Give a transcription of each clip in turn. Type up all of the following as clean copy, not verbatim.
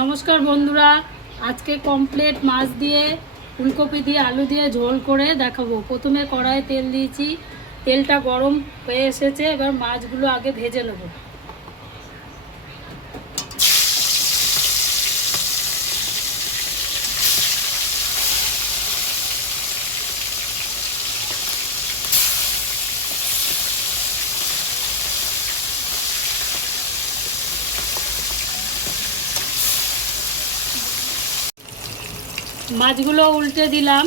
নমস্কার বন্ধুরা, আজকে কমপ্লিট মাছ দিয়ে ফুলকপি দিয়ে আলু দিয়ে ঝোল করে দেখাবো। প্রথমে কড়াইয়ে তেল দিয়েছি, তেলটা গরম হয়ে এসেছে। এবার মাছগুলো আগে ভেজে নেব। মাছগুলো উল্টে দিলাম,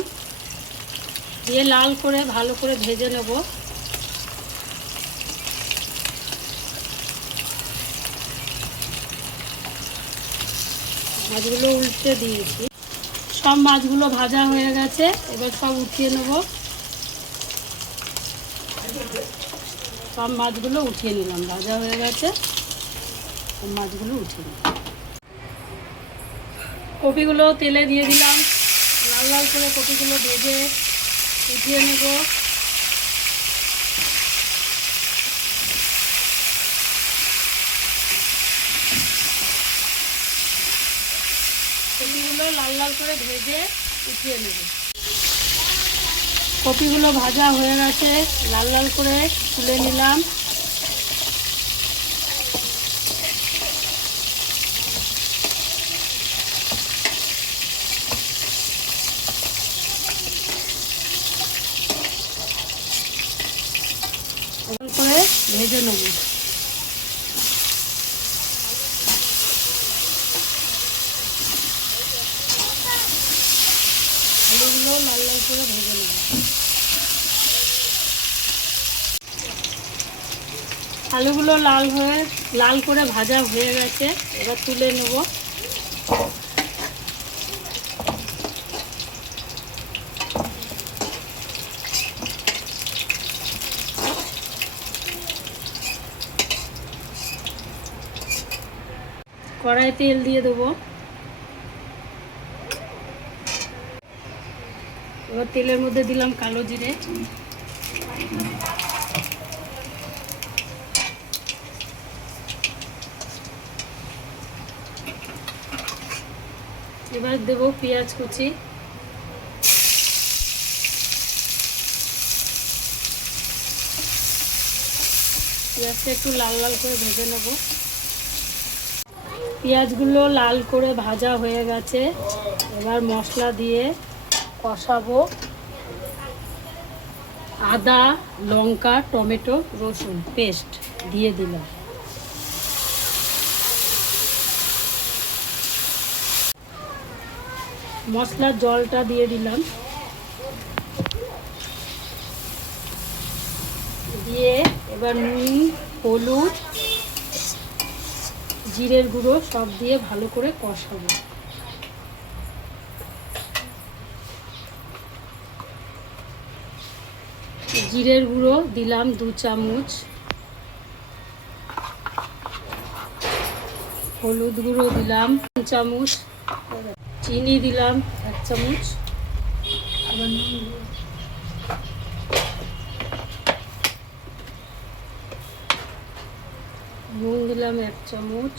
দিয়ে লাল করে ভালো করে ভেজে নেব। মাছগুলো উল্টে দিয়েছি, সব মাছগুলো ভাজা হয়ে গেছে। এবার সব উঠিয়ে নেব। সব মাছগুলো উঠিয়ে নিলাম, ভাজা হয়ে গেছে। সব মাছগুলো উঠিয়ে নিলাম। কপিগুলো তেলে দিয়ে দিলাম, লাল লাল করে কপিগুলো ভেজে উঠিয়ে নেব। কপিগুলো লাল লাল করে ভেজে উঠিয়ে নেব। কপিগুলো ভাজা হয়ে গেছে, লাল লাল করে তুলে নিলাম। করে ভেজে নেব। আলুগুলো লাল লাল করে ভেজে নেব। আলুগুলো লাল করে ভাজা হয়ে গেছে। এবার তুলে নেব। কড়াই তেল দিয়ে দেবো। এবার তেলের মধ্যে দিলাম কালো জিরে, এবার দেব পেঁয়াজ কুচি, পেঁয়াজটা একটু লাল লাল করে ভেজে নেব। পেঁয়াজগুলো লাল করে ভাজা হয়ে গেছে। এবার মশলা দিয়ে কষাবো। আদা, লঙ্কা, টমেটো, রসুন পেস্ট দিয়ে দিলাম। মশলার জলটা দিয়ে দিলাম, দিয়ে এবার নুন, হলুদ, জিরের গুঁড়ো সব দিয়ে ভালো করে কষাবো। জিরের গুঁড়ো দিলাম 2 চামচ, হলুদ গুঁড়ো দিলাম 3 চামচ, চিনি দিলাম 1 চামচ, নুন দিলাম 1 চামচ।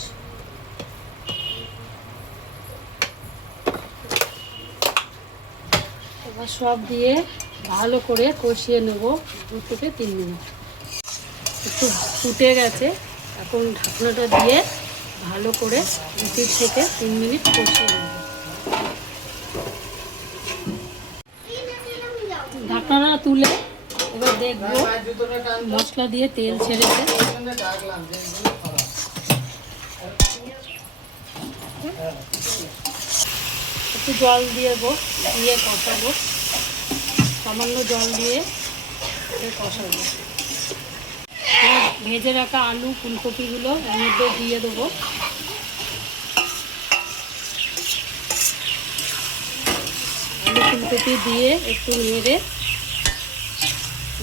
এবার সব দিয়ে ভালো করে কষিয়ে নেব 2 থেকে 3 মিনিট। একটু ফুটে গেছে, এখন ঢাকনাটা দিয়ে ভালো করে 2 থেকে 3 মিনিট কষিয়ে নেব। ঢাকনাটা তুলে এবার দেখবো মশলা দিয়ে তেল ছেড়েছে। একটু জল দিয়ে কষাবো, সামান্য জল দিয়ে কষাবো। ভেজে রাখা আলু ফুলকপিগুলো এর মধ্যে দিয়ে দেবো। আলু ফুলকপি দিয়ে একটু নেড়ে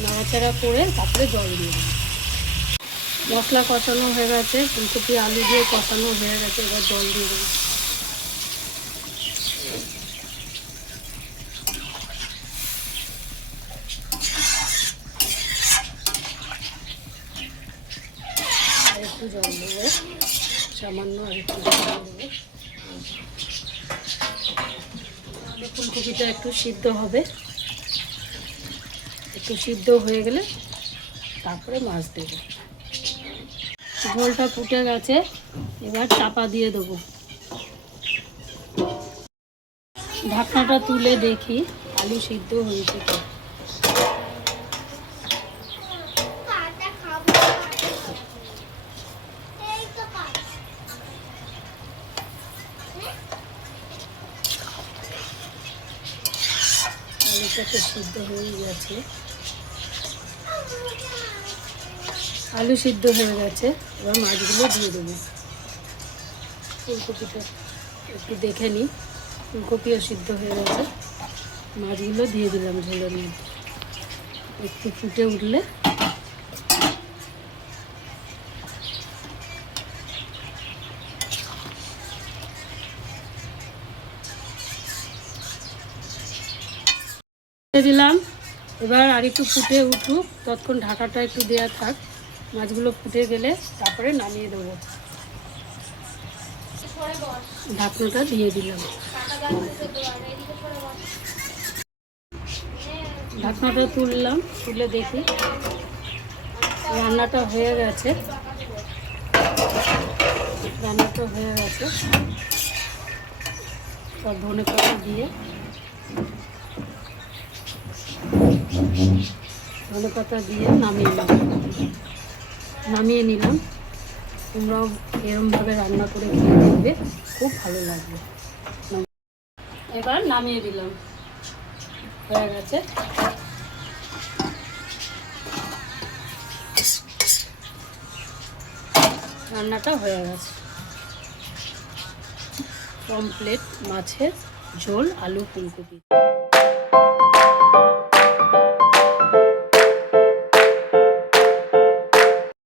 নাড়াচাড়া করে তারপরে জল দিয়ে দেবো। মশলা কষানো হয়ে গেছে, ফুলকপি আলু দিয়ে কষানো হয়ে গেছে। এবার জল দিয়ে দেবো। একটু জল দেবো, সামান্য আর একটু জল দেবো। ফুলকপিটা একটু সিদ্ধ হবে, একটু সিদ্ধ হয়ে গেলে তারপরে মাছ দেবো। ঝোলটা ফুটে গেছে, এবার চাপা দিয়ে দেবো। ঢাকনাটা তুলে দেখি আলু সিদ্ধ হয়েছে তো। আলুটা তো সিদ্ধ হয়ে গেছে, আলু সিদ্ধ হয়ে গেছে। এবার মাছগুলো দিয়ে দেবো। ফুলকপিটা একটু দেখে নিই, ফুলকপিও সিদ্ধ হয়ে গেছে। মাছগুলো দিয়ে দিলাম ঝোলের মধ্যে। একটু ফুটে উঠলে দিলাম। এবার আর একটু ফুটে উঠুক, ততক্ষণ ঢাকাটা একটু দেওয়া থাক। মাছগুলো ফুটে গেলে তারপরে নামিয়ে দেবো। ঢাকনাটা দিয়ে দিলাম। ঢাকনাটা তুললাম, তুলে দেখি রান্নাটা হয়ে গেছে। রান্নাটা হয়ে গেছে। সব ধনেপাতা দিয়ে নামিয়ে নিলাম। তোমরাও এরমভাবে রান্না করে খেয়ে দেখবে, খুব ভালো লাগবে। এবার নামিয়ে দিলাম, হয়ে গেছে। রান্নাটা হয়ে গেছে, কমপ্লিট। মাছের ঝোল আলু ফুলকপি।